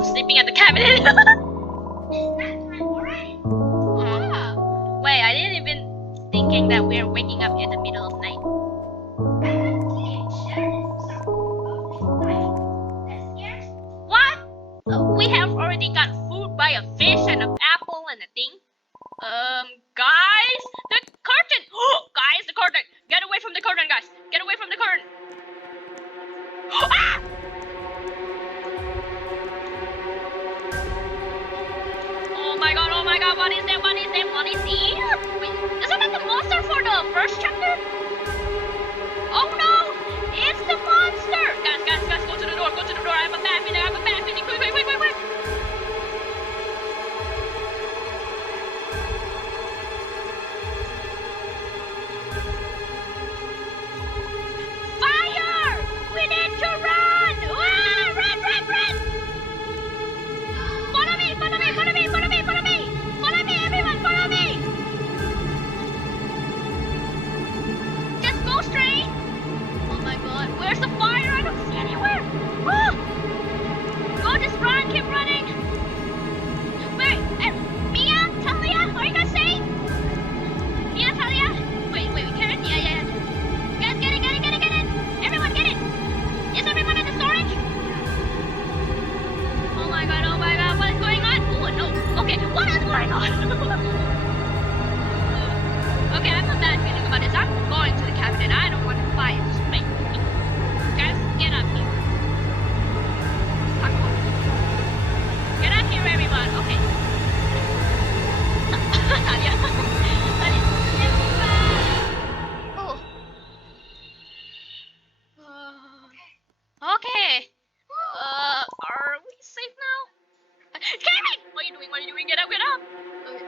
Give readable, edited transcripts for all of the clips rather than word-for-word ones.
I'm sleeping at the cabinet. Wait, I didn't even thinking that we're waking up in the middle of night. What? We have already got food by a fish and an apple and a thing. Guys, the curtain! Guys, the curtain! Get away from the curtain, guys! Get away from the curtain! Ah! Oh my god, what is that? What is that? What is he? Wait, isn't that the monster for the first chapter? Oh no! It's the monster! Guys, go to the door, I have a bad feeling, quick! Fire! We need to run! Ah, run! Follow me, everyone, follow me! Just go straight! Oh my god, where's the fire? I don't see anywhere! Oh! Go, just run, keep running! Wait, Mia, Talia, are you guys safe? Mia, Talia? Wait, Karen? Yeah. Guys, get it! Everyone, get it! Is everyone in the storage? Oh my god, what is going on? Oh no, okay, what is going on? Okay, I have a bad feeling about this. I'm going to the cabinet. I don't want to fight. Wait, guys, get up here. Get up here, everyone. Okay. Talia. Oh. Okay. Are we safe now? Karen! What are you doing? Get up! Okay.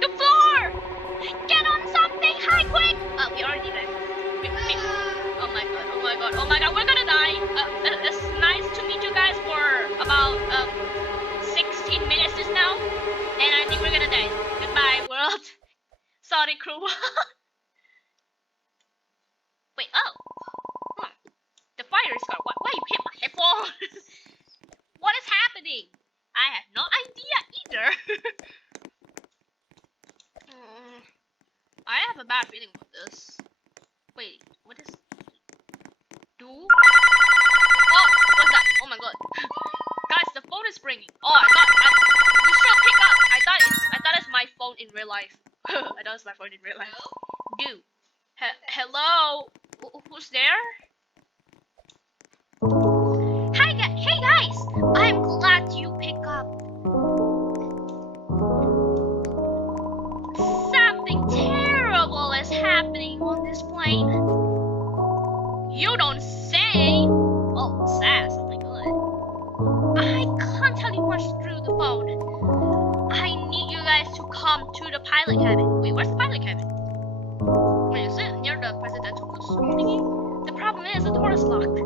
The floor! Get on something! Hi, quick! We already died. Oh my god, we're gonna die. It's nice to meet you guys for about 16 minutes just now. And I think we're gonna die. Goodbye, world. Sorry, crew. Wait, the fire is gone. Why you hit my headphones? What is happening? I have no idea either. I have a bad feeling about this. Wait, what is... Oh, what's that? Oh my god. Guys, the phone is ringing. Oh, we should pick up. I thought it's my phone in real life. I thought it's my phone in real life. Dude. Hello? Who's there? Hey guys! I'm glad you pick up. Something terrible is happening on this plane. You don't say. Oh, sad. Something good. I can't tell you much through the phone. I need you guys to come to the pilot cabin. Wait, where's the pilot cabin? Wait, is it near the presidential thingy? The problem is the door is locked.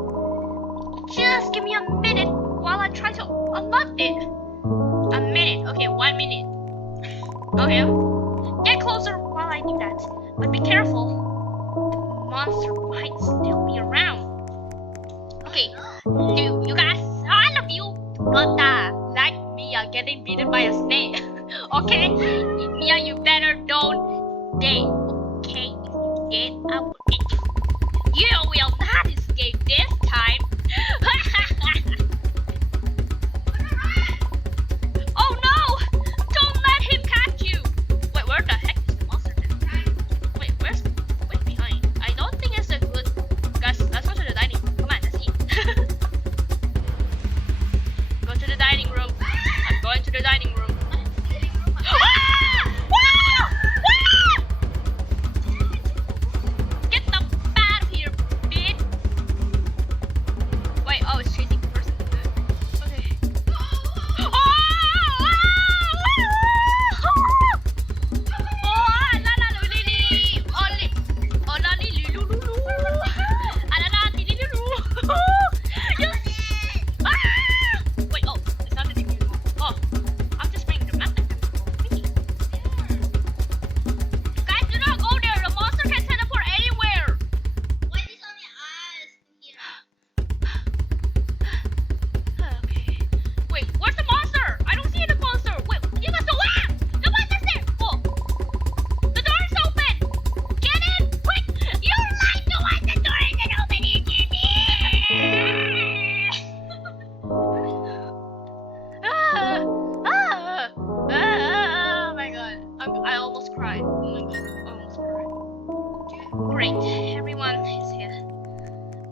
Just give me a minute while I try to unlock it. A minute. Okay, 1 minute. Okay. Get closer while I do that. But be careful. The monster might still be around. Okay. You guys, all of you, do not die like Mia getting beaten by a snake. Okay? Mia, you better don't die. Okay? If you get, I will get you. You will not escape this time. Oh no! Don't let him catch you! Wait, where the heck is the monster then? Wait, wait, behind. I don't think it's a good... Guys, let's go to the dining room. Come on, let's eat. Go to the dining room. I'm going to the dining room. Ah! Get Almost perfect. Great, everyone is here.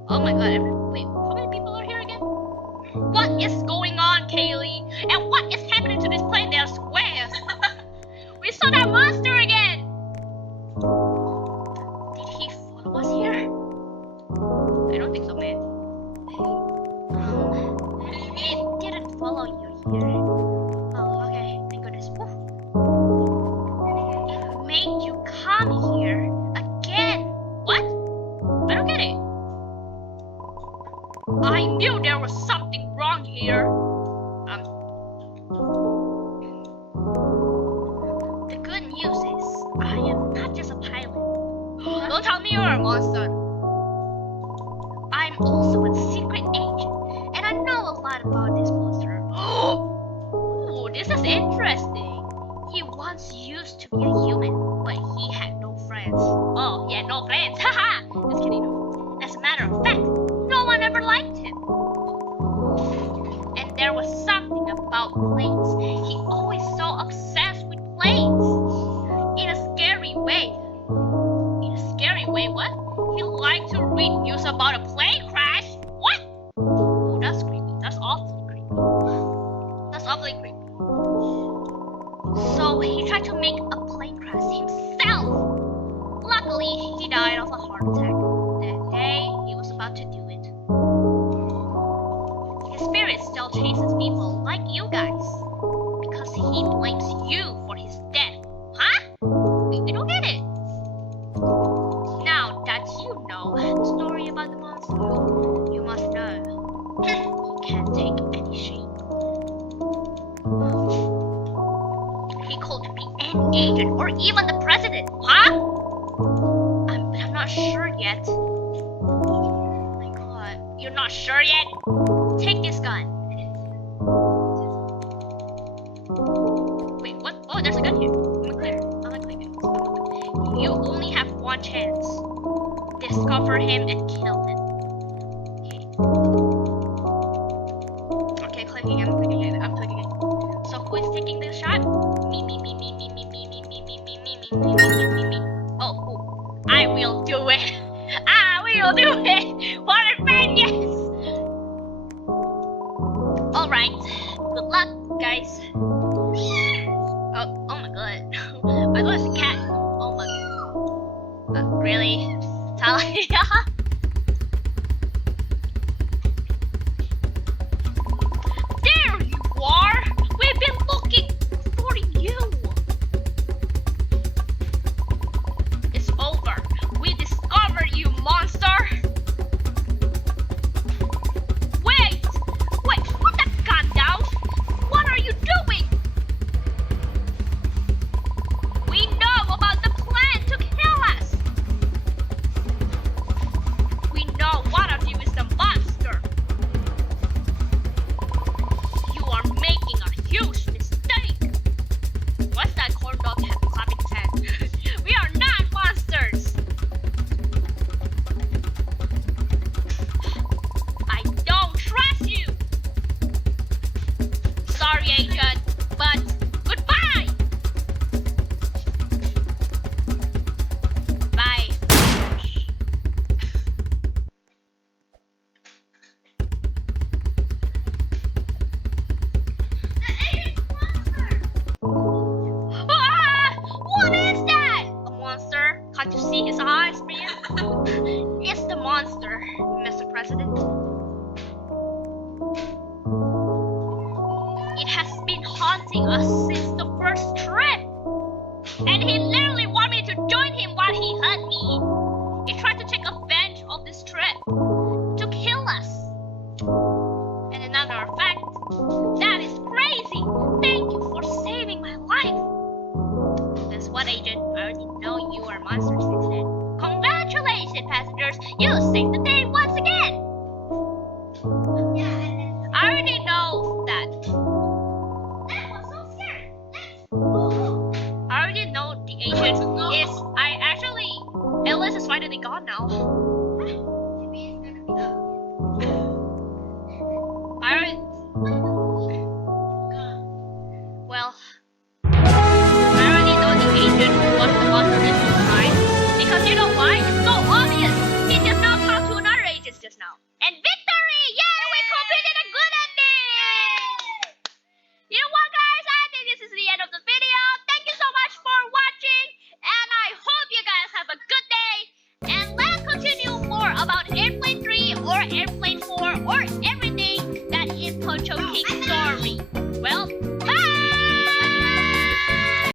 Oh my god, wait, how many people are here again? What is going on, Kaylee? And what is happening to this plane? They are squares. We saw that monster again! Did he follow us here? I don't think so, man. It didn't follow you here. Oh, okay, thank goodness. Woo. It made you come here again. What? I don't get it. I knew there was something wrong here. The good news is I am not just a pilot. Don't tell me you're a monster. I'm also a secret agent, and I know a lot about this monster. Ooh, this is interesting. He once used to be a human, but he had no friends. Oh, he had no friends. Haha! Just kidding. No. As a matter of fact, no one ever liked him. And there was something about planes. He always so obsessed with planes. In a scary way. In a scary way? What? He liked to read news about a plane crash? What? Oh, that's creepy. That's awfully creepy. That's awfully creepy. So he tried to make a plane crash himself. Luckily, he died of a heart attack. That day, he was about to do it. His spirit still chases people like you guys. Because he blames you for his death. Huh? I don't get it. Now that you know the story about the monster, you must know he can't take any shame. He could be any agent or even the president, huh? I'm not sure yet. Oh my god, you're not sure yet? Take this gun. Wait, what? Oh, there's a gun here. I'm gonna click it. You only have one chance. Discover him and kill him. Okay, clicking it. I'm clicking it. So who is taking this shot? Me. Oh, I will do it. I will do it. What a vengeance! All right. Good luck, guys. Oh my god. I thought it's a cat. Oh my. Really? Talia? There you are! We've been looking for you! It's over. We discovered you, monster! Wait! Put that gun down! What are you doing? We know about the plan to kill us! We know one of you is the monster! You are making a huge mistake! What's that corn dog clapping his hands? We are not monsters! I don't trust you! Sorry, agent, but goodbye! Bye. Ah! What is that? A monster? Can't you see his eyes, man? It's the monster, Mr. President. It has been haunting us since the first trip. And he literally wanted me to join him while he hurt me. He tried to take advantage of this trip to kill us. And another fact, that is crazy. Thank you for saving my life. Guess what, agent? I already know you are monsters instead. Congratulations, passengers. You saved the day once again. I already know that. That was so scary. I already know the agent is. I actually. Ellis is finally gone now. I already. Well. I already know the agent was the monster. every